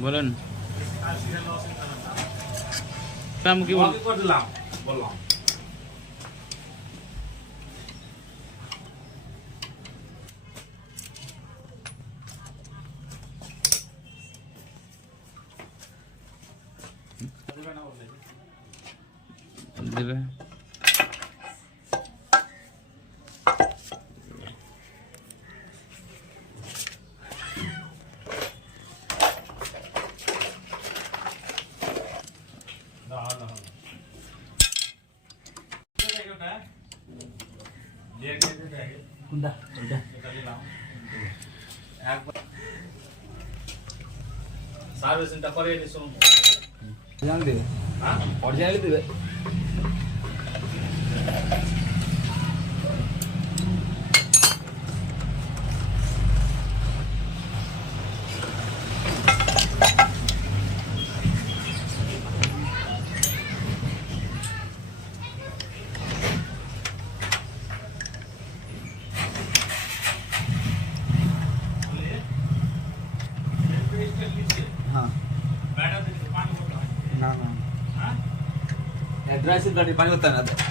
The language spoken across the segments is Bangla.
বলেন কাম কি করলাম বললাম দেবে সার্ভিসিংটা করে নিছো জান দিবে হ্যাঁ অরিজিনালি দিবে हाँ ना ना एड्रेस गाड़ी पानी होता ना तो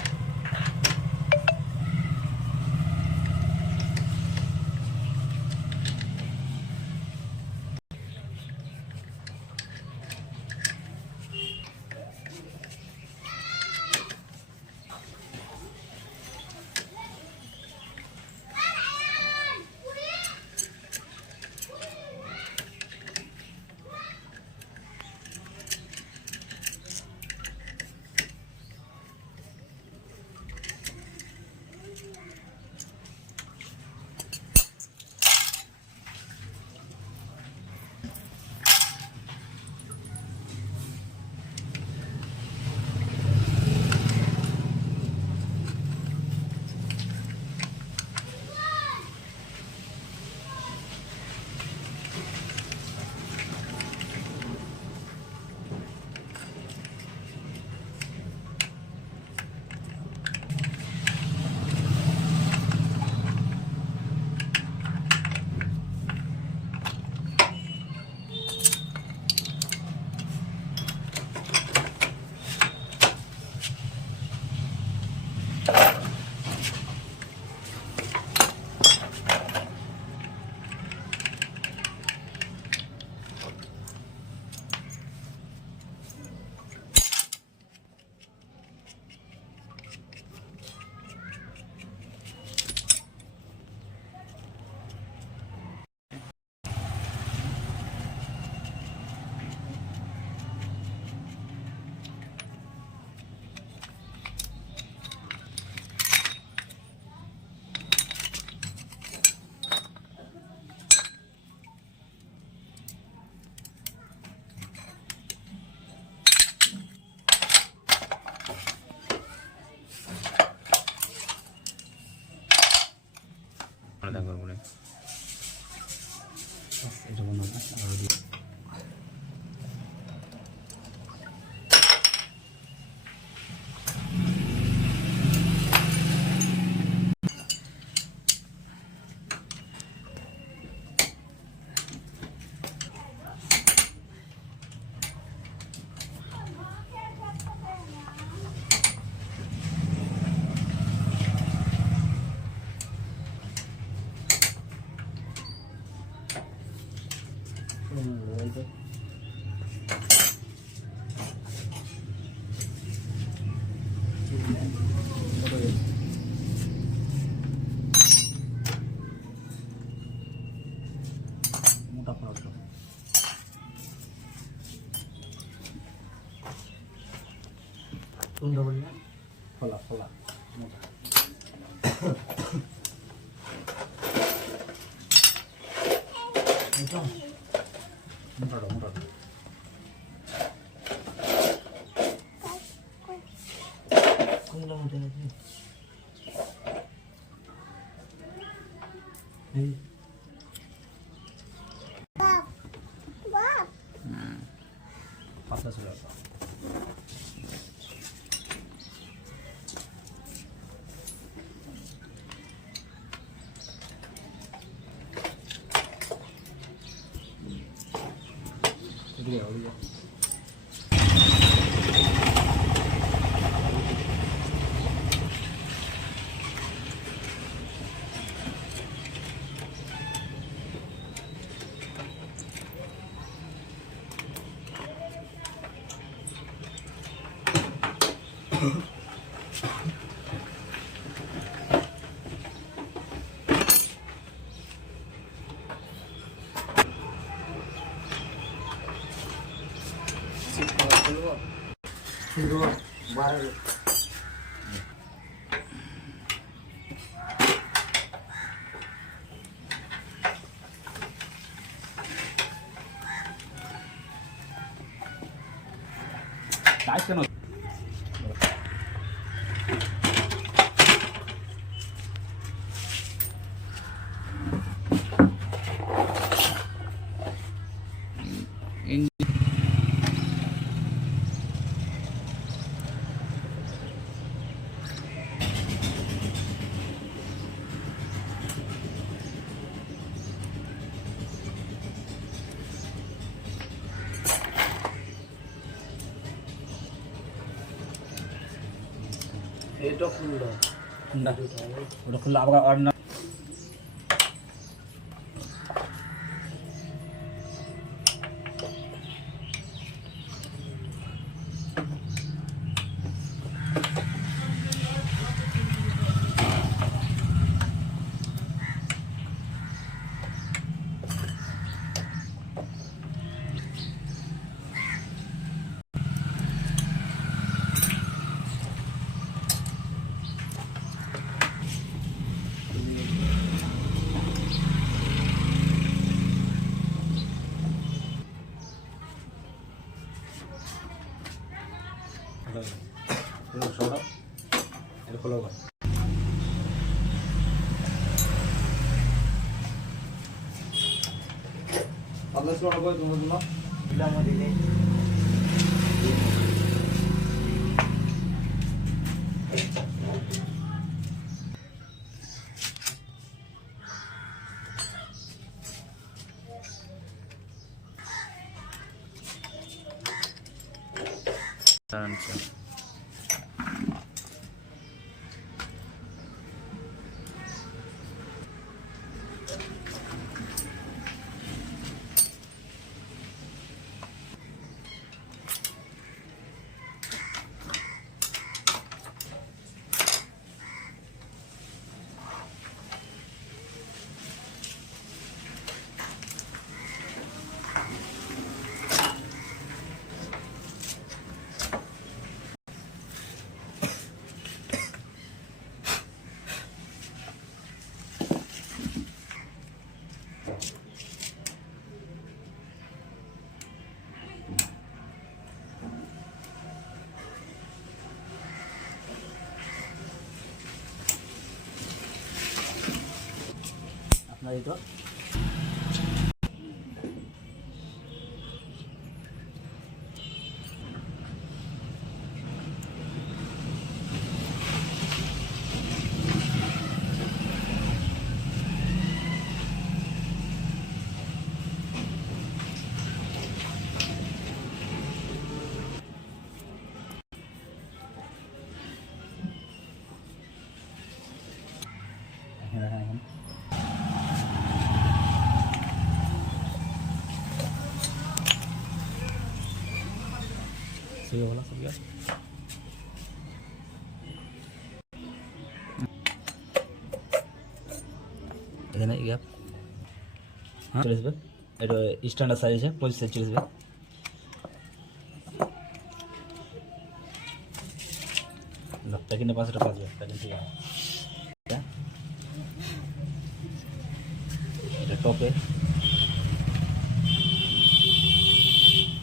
আলাদা করবো এটা বানাবো আর দিয়ে মোটা পড়া সুন্দর বলি না ফলা ফলা মোটা এটা মোটা মোটা কোনটা মোটা আছে এই পাতা চলে আসা কেন এটা খুললো না ওটা খুললে আবার আর না এটা খোলা ভাই আপনার স্লোটা বই তোমার জন্য দিলাম ওদিকে আপনার এটা হ্যাঁ হ্যাঁ सही वाला सब यार এখানে গ্যাপ হ্যাঁ চলে আসবে এটা স্ট্যান্ডার্ড সাইজ আছে 25 সাইজ চলে আসবে लगता है कि पास रखा गया पहले ठीक है এটা টপে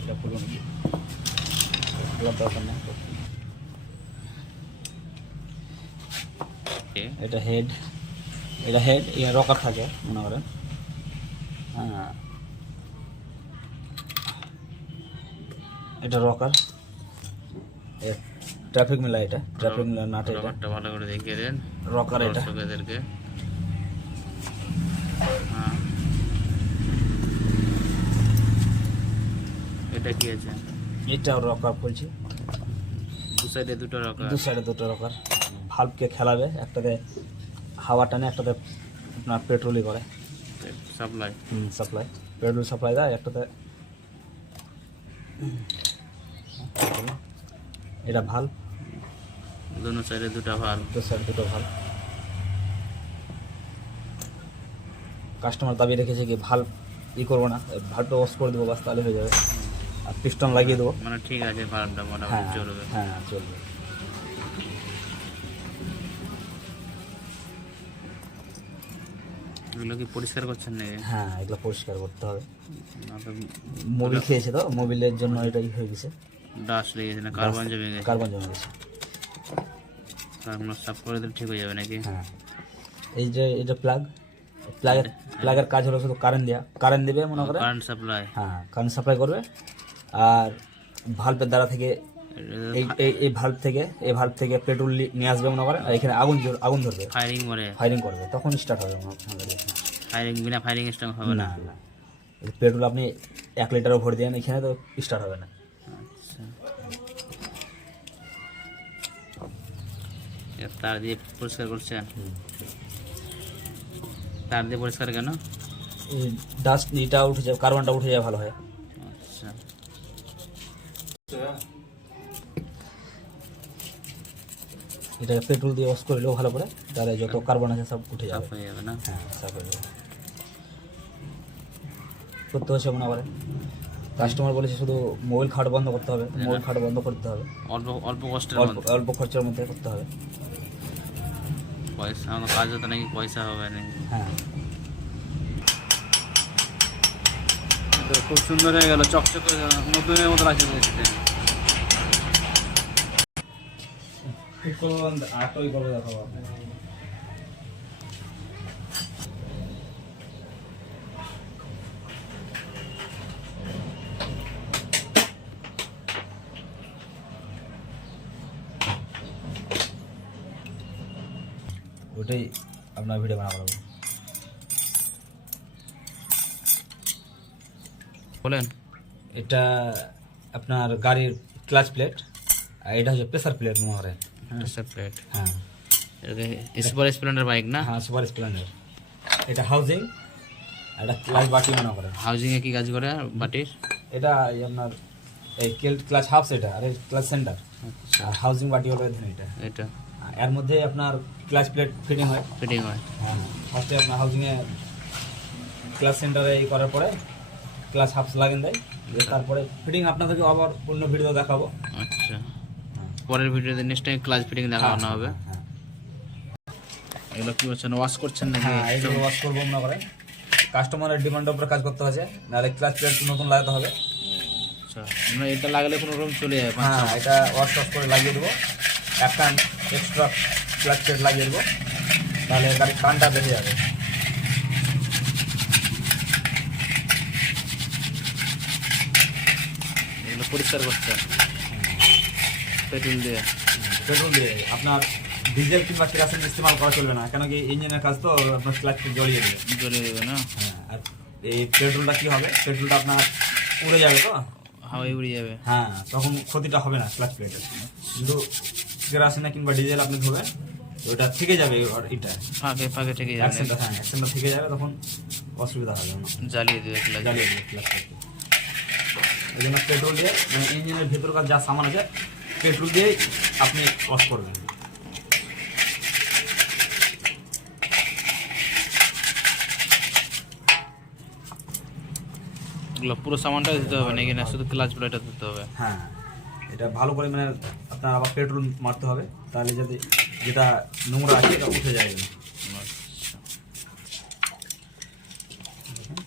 এটা ফুলন দরকার না এটা হেড এর রকার থাকে মনে করেন হ্যাঁ এটা রকার ট্রাফিক মিলা এটা ট্রাফিক মিলা নাট এটা রকারটা ভালো করে দেখিয়ে দেন রকার এটা দর্শকদেরকে হ্যাঁ এটা কি আছে? এটাও রকার বলছি, দু সাইডে দুটো রকার। দু সাইডে দুটো রকার। ভাল্বকে খেলাবে, একটাতে হাওয়া টানে, একটাতে আপনার পেট্রোলই করে সাপ্লাই। সাপ্লাই, পেট্রোল সাপ্লাই দেয় একটাতে। এটা ভাল্ব, দুটো সাইডে দুটো ভাল্ব। দু সাইডে দুটো ভাল্ব। কাস্টমার দাবি রেখেছে কি ভাল্ব করবো না, ভাল্বটা ওয়াশ করে দেবো, বাস তাহলে হয়ে যাবে। আর পিস্টন লাগিয়ে দেবো। মানে ঠিক আছে, ভাল্বটা মোটামুটি হ্যাঁ চলবে। হ্যাঁ চলবে। এগুলো কি পরিষ্কার করছেন নাকি? হ্যাঁ এগুলো পরিষ্কার করতে হবে। না তো মোবিল খেয়েছে, তো মোবিলের জন্য এটাই হয়ে গেছে, ডাস্ট লেগে গেছে না কার্বন জমে গেছে? কার্বন জমে গেছে। কার্বন সাফ করে দিলে ঠিক হয়ে যাবে নাকি? হ্যাঁ এই যে এটা প্লাগের কাজ হলো শুধু কারেন্ট দেওয়া, কারেন্ট দেবে মনে করে। Current supply. হ্যাঁ কারেন্ট সাপ্লাই করবে। আর ভাল্বের দ্বারা থেকে এই ভাল্ব থেকে পেট্রোল নিয়ে আসবে মনে করে, আর এখানে আগুন ধরবে, ফায়ারিং করবে, তখন স্টার্ট হবে। বিনা ফায়ারিং স্টার্ট হবে না? না, পেট্রোল আপনি 1 লিটারও ভরে দেন এখানে, তো স্টার্ট হবে না। আচ্ছা, তার দিয়ে পরিষ্কার করছেন? তার দিয়ে পরিষ্কার কেন? ডাস্ট এটা উঠে যায়, কার্বনটা উঠে যায়, ভালো হয়। আচ্ছা, এটা পেট্রোল দিয়ে ওয়াশ করলেও ভালো করে, তাহলে যত কার্বন আছে সব উঠে সাফ যাবে। হয়ে যাবে না? হ্যাঁ সাফ হয়ে যাবে। করতে হচ্ছে মনে করেন, কাস্টমার বলেছে শুধু মোবাইল খাট বন্ধ করতে হবে, মোবাইল খাট বন্ধ করতে হবে, অল্প অল্প কষ্টের অল্প মধ্যে। অল্প খরচের মধ্যে করতে হবে। পয়সা আমার কাজ হতো নাকি? পয়সা হবে নাকি? হ্যাঁ তো খুব সুন্দর হয়ে গেল, চকচকে নতুনের মতো লাগছে দেখতে। ওটাই আপনার ভিডিও বানাবো। বলেন। এটা আপনার গাড়ির ক্লাচ প্লেট, আর এটা হচ্ছে প্রেসার প্লেট মনে হয়। Pressure plate. হ্যাঁ সুপার স্প্লেন্ডার বাইক না? হ্যাঁ সুপার স্প্লেন্ডার। এটা হাউজিং, আর এটা ক্লাচ বাটি মনে করে। হাউজিংয়ে কি কাজ করে বাটির? এটা এই আপনার এই ক্লাচ হাফ সেটা, আর এই ক্লাচ সেন্টার। আর হাউজিং বাটি হলো এটা। এর মধ্যে আপনার ক্লাচ প্লেট ফিটিং হয়। হ্যাঁ ফার্স্টে আপনার হাউজিংয়ে ক্লাচ সেন্টারে এই করার পরে ক্লাচ হাফ লাগিয়ে দেয়, তারপরে ফিটিং আপনাদেরকে আবার অন্য ভিডিও দেখাবো। আচ্ছা, পরের ভিডিওতে নেক্সট টাইম ক্লাচ ফিটিং দেখানো হবে। হ্যাঁ এগুলো কি বলছেন, ওয়াশ করছেন নাকি? হ্যাঁ এগুলো ওয়াশ করবো মনে করেন, কাস্টমারের ডিমান্ডের উপরে কাজ করতে হচ্ছে, নাহলে ক্লাচ প্লেট নতুন লাগাতে হবে। আচ্ছা, মানে এটা লাগালে কোনো রকম চলে যাবে? হ্যাঁ এটা ওয়াশ করে লাগিয়ে দেবো, একটা এক্সট্রা ক্লাচ প্লেট লাগিয়ে দেবো, তাহলে গাড়ির কানটা বেঁচে যাবে। এগুলো পরিষ্কার করতে পেট্রোল দিয়ে? আপনার ডিজেল কিংবা কেরোসিন ইস্তেমাল করা চলবে না, কেন কি ইঞ্জিনের কাজ তো আপনার ক্লাচ জ্বলিয়ে দেবে না। হ্যাঁ, আর এই পেট্রোলটা কি হবে, পেট্রোলটা আপনার উড়ে যাবে, তো হাওয়ায় উড়ে যাবে। হ্যাঁ তখন ক্ষতিটা হবে না ক্লাচ প্লেটের। কিন্তু কেরোসিনে কিংবা ডিজেল আপনি ধোবেন, ওটা থেকে যাবে, এটা ফাঁকে থেকে যাবে। অ্যাক্সিডেন্টটা থেকে যাবে, তখন অসুবিধা হবে না, জ্বালিয়ে দেবে জ্বালিয়ে দেবে ক্লাচ প্লেট। এই জন্য পেট্রোল দিয়ে, মানে ইঞ্জিনের ভেতরকার যা সামান আছে পেট্রোল দিয়েই আপনি ওয়াশ করবেন। এগুলো পুরো সামানটা দিতে হবে নাকি, না শুধু ক্লাচ প্লেটটা দিতে হবে? হ্যাঁ এটা ভালো করে মানে আপনার আবার পেট্রোল মারতে হবে, তাহলে যদি যেটা নোংরা আছে এটা উঠে যায় না।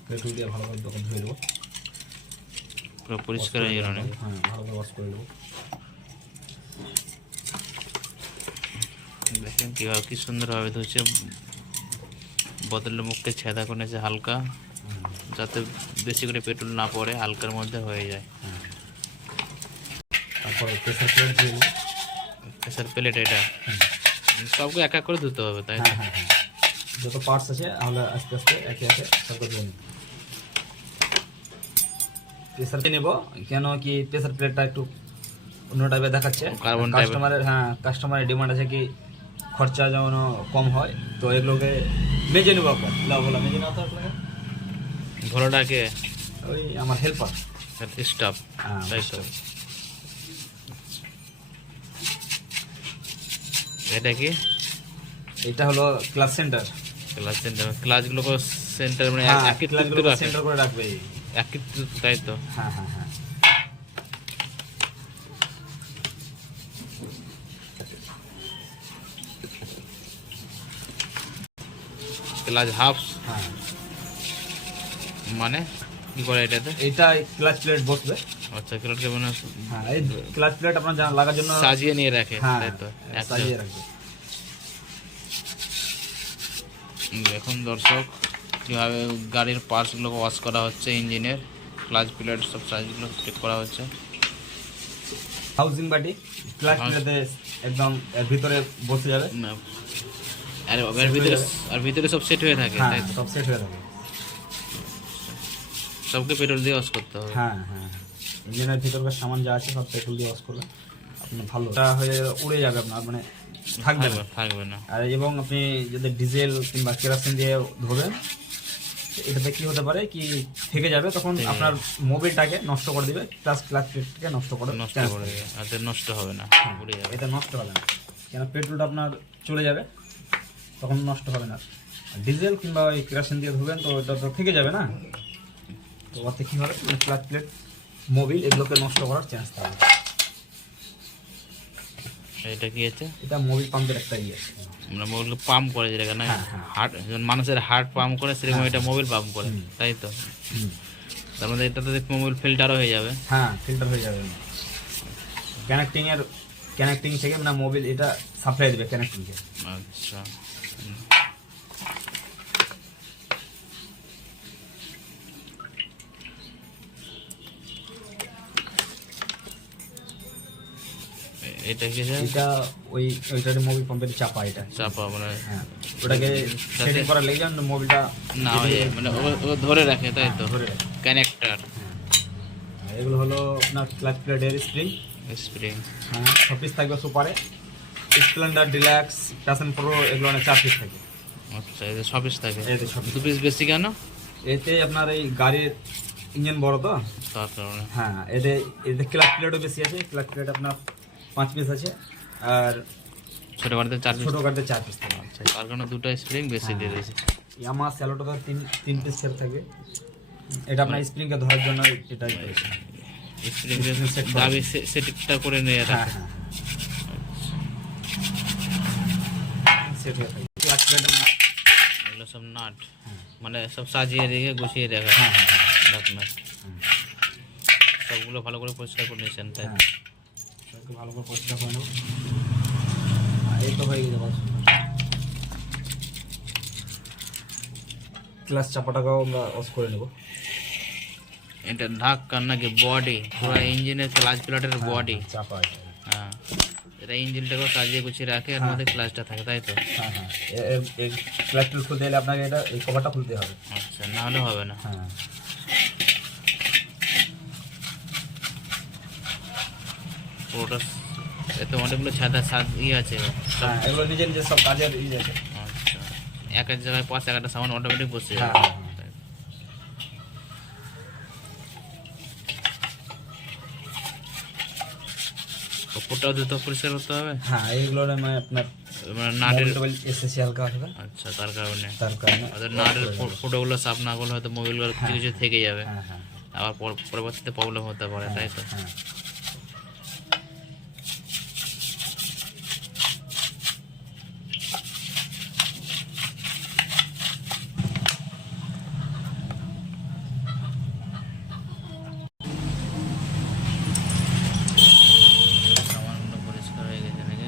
পেট্রোল দিয়ে ভালো করে তখন ধুয়ে দেবো, পুরো পরিষ্কার হয়ে গেল নাকি? হ্যাঁ ভালো করে ওয়াশ করে দেবো। দেখেন কীভাবে কি সুন্দরভাবে ধুচ্ছে, বোতলের মুখকে ছেদা করেছে হালকা, যাতে বেশি করে পেট্রোল না পড়ে, হালকার মধ্যে হয়ে যায়। তারপরে প্রেসার প্লেট দিয়ে দেবো। প্রেসার প্লেট এটা সবকে এক এক করে ধুতে হবে, তাই না? হ্যাঁ যত পার্টস আছে তাহলে আস্তে আস্তে একে একে সবকে ধুয়ে নিই। প্রেসার নেব, কেন কি প্রেসার প্লেটটা একটু অন্য টাইপের দেখাচ্ছে। কার্বন কাস্টমারের কাস্টমারের ডিমান্ড আছে কি খরচা যেমন কম হয়, তো এগুলোকে মেজে নেবো আপনার বলা মেজে নেওয়া তো আপনাকে। ঘোড়াটাকে ওই আমার হেল্পার স্টাফ, তাই তো। এটা কি? এটা হলো ক্লাস সেন্টার। ক্লাস সেন্টার, ক্লাসগুলো সেন্টার মানে ক্লাসগুলো সেন্টার করে রাখবে। তাই তো। হ্যাঁ হ্যাঁ হ্যাঁ। ক্লাস হাফ হ্যাঁ মানে কি করে এটাতে? এটা ক্লাচ প্লেট বসবে। আচ্ছা, ক্লাচকে মানে হ্যাঁ, এই ক্লাচ প্লেট আপনার লাগার জন্য সাজিয়ে নিয়ে রাখে, হ্যাঁ তাই তো। সাজিয়ে রাখবে। এখন দর্শক কীভাবে গাড়ির পার্টসগুলোকে ওয়াশ করা হচ্ছে, ইঞ্জিনের ক্লাচ প্লেট সব সাইজগুলো চেক করা হচ্ছে। হাউজিং বাটি ক্লাচ প্লেটে একদম এর ভিতরে বসে যাবে। আর ভিতরে সব সেট হয়ে থাকে, হ্যাঁ তাই তো। সব সেট হয়ে যাবে। সবকে পেট্রোল দিয়ে ওয়াশ করতে হবে। হ্যাঁ হ্যাঁ, ইঞ্জিনের ভিতরকার সামান যা আছে সব পেট্রোল দিয়ে ওয়াশ করবেন আপনি, ভালো এটা হয়ে উড়ে যাবে আপনার, মানে থাকবে না। আর এবং আপনি যদি ডিজেল কিংবা কেরোসিন দিয়ে ধোবেন, এটাতে কি হতে পারে কি থেকে যাবে, তখন আপনার মোবিলটাকে নষ্ট করে দিবে, প্লাস ক্লাচ প্লেটটাকে নষ্ট করে দেবে, আর নষ্ট হবে না, উড়ে যাবে। এটা নষ্ট হবে না, কেন পেট্রোলটা আপনার চলে যাবে, তখন নষ্ট হবে না। ডিজেল কিংবা ওই কেরোসিন দিয়ে ধোবেন তো ওটা তো থেকে যাবে না, তো ওতে কী হবে ক্লাচ প্লেট মোবিল এগুলোকে নষ্ট করার চান্স থাকবে। এটা কি আছে? এটা মোবিল পাম্পের একটা ইয়ে, মানে মোবিল পাম্প করে, যেটা না হ্যাঁ, হ্যাঁ। হার্ট, মানুষের হার্ট পাম্প করে সেরকম এটা মোবিল পাম্প করে, তাই তো। তার মধ্যে এটাতে মোবিল ফিল্টারও হয়ে যাবে। হ্যাঁ ফিল্টার হয়ে যাবে। কানেক্টিং থেকে মানে মোবিল এটা সাপ্লাই দেবে কানেক্টিংকে। আচ্ছা, এটা কি? এটা ওইটার মোবিল পাম্পের চাপা, এটা চাপা মানে হ্যাঁ, ওটাকে সেটিং করার লেগে যেন মোবিলটা না মানে ও ধরে রাখে, তাই তো। ধরে রাখে। কানেক্টর, এগুলো হলো আপনার ক্লাচ প্লেটের স্প্রিং। হ্যাঁ 6 পিস থাকবে সুপারে, স্প্লেন্ডার, ডিলাক্স, প্যাশন প্রো এগুলো 4 পিস থাকে। আচ্ছা, এতে 6 পিস থাকে। এতে 6 পিস। 2 পিস বেশি কেন? এতে আপনার এই গাড়ির ইঞ্জিন বড় তো, তার কারণে। হ্যাঁ এতে ক্লাচ প্লেটও বেশি আছে। ক্লাচ প্লেট আপনার 5 পিস আছে, আর ছোট গাড়িতে 4 পিস। ছোট গাড়িতে 4 পিস থাকে। আচ্ছা, তার কারণে 2টা স্প্রিং বেশি দিয়ে দিয়েছে। ইয়ামা স্যালোটা তো 3 পিস সেট থাকে। এটা আপনার স্প্রিংকে ধরার জন্য এটাই করেছে। স্প্রিং দাবি সেটটা করে নিয়ে হ্যাঁ রাখে। হ্যাঁ সেট হয়ে থাকে। ক্লাচ প্লেটের নাট এগুলো সব নাট, মানে সব সাজিয়ে রেখে গুছিয়ে রাখা। হ্যাঁ হ্যাঁ ঢাকনা সবগুলো ভালো করে পরিষ্কার করে নিয়েছেন, তাই? হ্যাঁ, সবকে ভালো করে পরিষ্কার করে নেব। এই তো হয়ে গেছে বাস। ক্লাস চাপাটাকেও আমরা অফ করে নেব। এটা ঢাক্কান নাকি বডি, পুরো ইঞ্জিনের ক্লাচ প্লেটের বডি। চাপা আছে। হ্যাঁ, এটা ইঞ্জিনটাকেও সাজিয়ে গুছিয়ে রাখে, এর মধ্যে ক্লাচটা থাকে, তাই তো। হ্যাঁ হ্যাঁ, এই ক্লাচ প্লেট খুলতে গেলে আপনাকে এটা এই কভারটা খুলতে হবে। আচ্ছা, না হলে হবে না। হ্যাঁ পুরোটা এতে অনেকগুলো ছাদা আছে। হ্যাঁ, এগুলো নিজে নিজে সব কাজের ইয়ে আছে। আচ্ছা, এক জায়গায় 5-1টা সামান অটোমেটিক বসে হ্যাঁ যাবে। হ্যাঁ, ওপরটাও দ্রুত পরিষ্কার করতে হবে। হ্যাঁ এইগুলো মানে আপনার মানে নাটের, এসএসসি হালকা আসবে, আচ্ছা, তার কারণে ওদের হ্যাঁ নাটের ফুটোগুলো সাফ না করলে হয়তো মোবিলগুলো কিছু কিছু থেকে যাবে, হ্যাঁ হ্যাঁ আবার পরবর্তীতে প্রবলেম হতে পারে, তাই তো। হ্যাঁ। সামানগুলো পরিষ্কার হয়ে গেছে নাকি?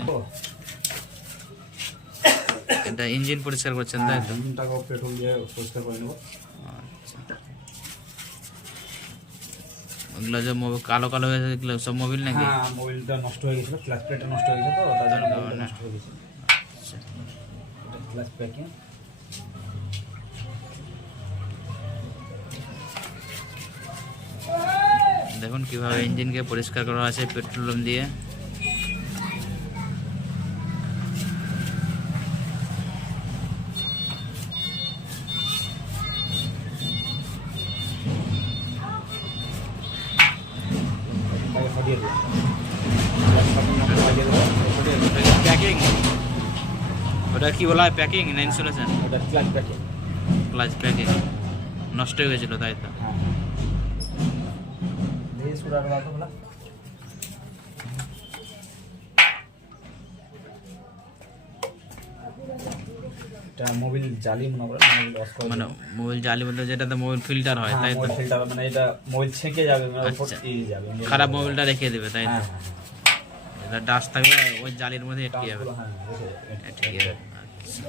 এটা ইঞ্জিন পরিষ্কার করছেন, তাই তো। ইঞ্জিনটাকেও পেট্রোল দিয়ে পরিষ্কার করে নেব। আচ্ছা, ওগুলো যে কালো কালো হয়ে গেছে, এগুলো সব মোবিল নাকি? হ্যাঁ মোবিলটা নষ্ট হয়ে গেছিল, ক্লাচ প্লেটটা নষ্ট হয়ে গেছে, তো তার জন্য মোবিলটা নষ্ট হয়ে গেছে। আচ্ছা, এটা ক্লাচ প্যাকিং। দেখুন কিভাবে ইঞ্জিনকে পরিষ্কার করা আছে পেট্রোলিয়াম দিয়ে। ফাটিয়ে দেবেন, ফাটিয়ে দেবেন। প্যাকিং, ওটা কি বলা হয়, প্যাকিং না ইনসুলেশন? ওটা ক্লাচ প্যাকেট। ক্লাচ প্যাকিং নষ্ট হয়ে গেছিলো, তাই তো? হ্যাঁ, দেখি সুরার বাতো বলা। এটা মোবিল জালি মনে করে, মোবিল ওয়াশ করে মানে মোবাইল জালি বলতে যেটাতে মোবাইল ফিল্টার হয়, তাই তো? মোবিল ফিল্টার, মানে এটা মোবিল ছেঁকে যাবে, মানে উপর আচ্ছা। দিয়ে যাবে, খারাপ মোবাইলটা রেখে দেবে, তাই তো? হ্যাঁ এটা ডাস্ট থাকবে ওই জালির মধ্যে আটকে যাবে। হ্যাঁ, রেখে যাবে। ঠিক আছে, আচ্ছা।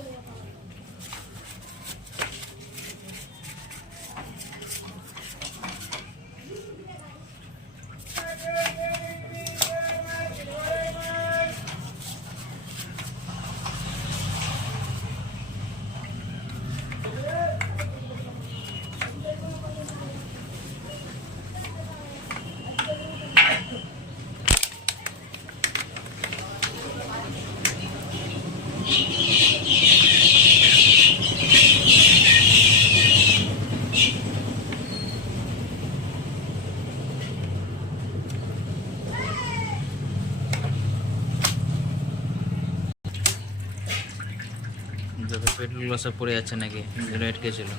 যাতে পেট্রোলগুলো সব পড়ে যাচ্ছে নাকি, যেটা আটকে ছিল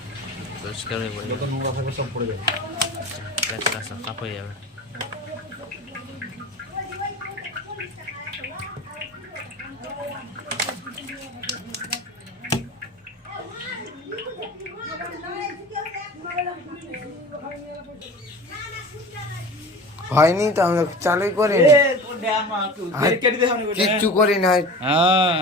পরিষ্কার হয়ে পড়ে যত যাবে, নোংরা থাকবে সব পড়ে যাবে। প্যাঁচড়া সব সাফ হয়ে যাবে। হয়নি তো আমরা চালুই করি কিচ্ছু করি না। হ্যাঁ